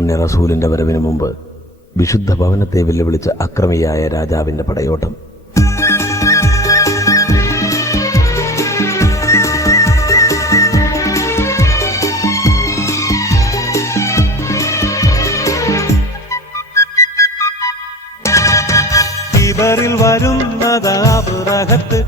പുണ്യ റസൂലിന്റെ വരവിന് മുമ്പ് വിശുദ്ധ ഭവനത്തെ വെല്ലുവിളിച്ച അക്രമിയായ രാജാവിന്റെ പടയോട്ടം. ഇവരിൽ കഴകം തകർക്കുമെന്നവനുരത്ത്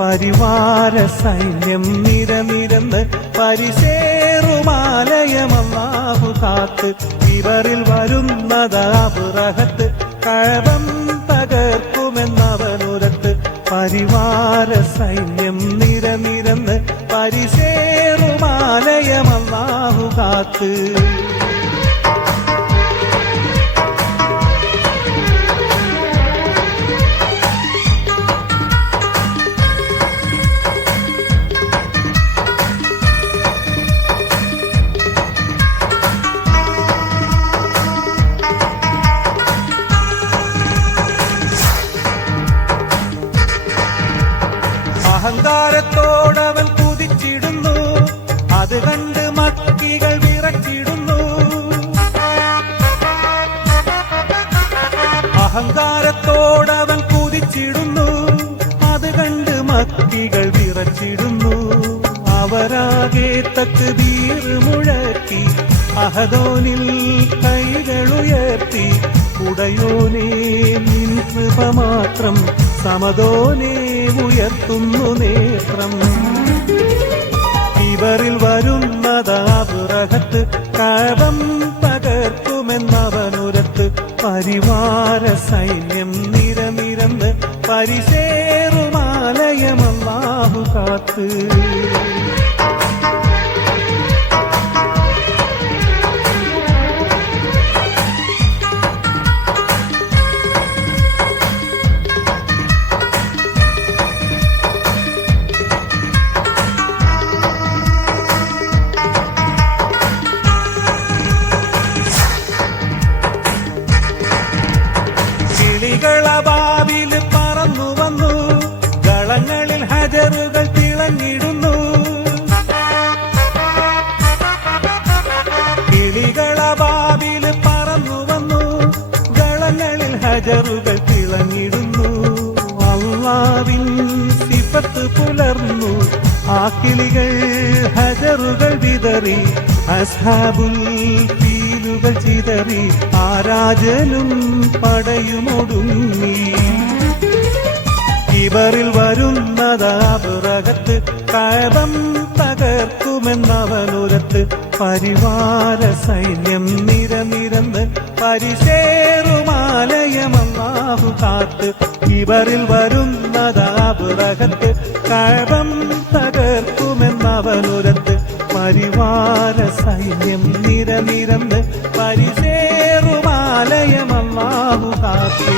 പരിവാര സൈന്യം നിരനിരന്ന് പരിസേറുമാലയമല്ലാഹു കാത്ത്. ഇവരിൽ വരുന്നതാപുറകത്ത് കഴവം തകർക്കുമെന്നവനുരത്ത്. പരിവാര സൈന്യം നിരനിരന്ന് പരിസേറുമാലയമല്ലാഹു കാത്ത്. അഹങ്കാരത്തോടവൻ കുതിച്ചിടുന്നു. അത് കണ്ട് മക്കികൾ വിറച്ചിടുന്നു. അഹങ്കാരത്തോടവൻ കുതിച്ചിടുന്നു. അത് കണ്ട് മക്കികൾ വിറച്ചിടുന്നു. അവരാകെ തക്ക് വീറ് മുഴക്കി. അഹദോനിൽ കൈകളുയർത്തി. ഉടയോനേ കൃപ മാത്രം സമതോനെ ഉയർത്തുന്നു നേത്രം ഇവരിൽ വരുന്നതാപുറകത്ത് കഴം പകർക്കുമെന്നവനുരത്ത് പരിവാര സൈന്യം നിരനിരന്ന് പരിശേറുമാലയമല്ലാഹു കാത്ത് കിളികളബാവിൽ പറന്നു വന്നു. കളങ്ങളിൽ ഹജറുകൾ തിളങ്ങിടുന്നു കിളികളബാവിൽ പറന്നു വന്നു. കളങ്ങളിൽ ഹജറുകൾ തിളങ്ങിടുന്നു അള്ളാവിൻ സിഫത്ത് പുലർന്നു. ആ കിളികൾ ഹജറുകൾ വിതറി. അസ്ഹാബുൽ ഫീലുകൾ ചിതറി ആരാജനും പടയുമൊടുങ്ങി. ഇവരിൽ വരുന്നതാപുറകത്ത് കഴകം തകർക്കുമെന്നവനുരത്ത് പരിവാര സൈന്യം നിരനിരന്ന് പരിസേറുമാലയമല്ലാഹു കാത്ത് ഇവരിൽ വരുന്നതാപുറകത്ത് കഴകം തകർക്കുമെന്നവനുരത്ത് പരിവാര സൈന്യം നിരനിരന്ന് പരിസേറുമാലയമല്ലാഹു കാത്ത്.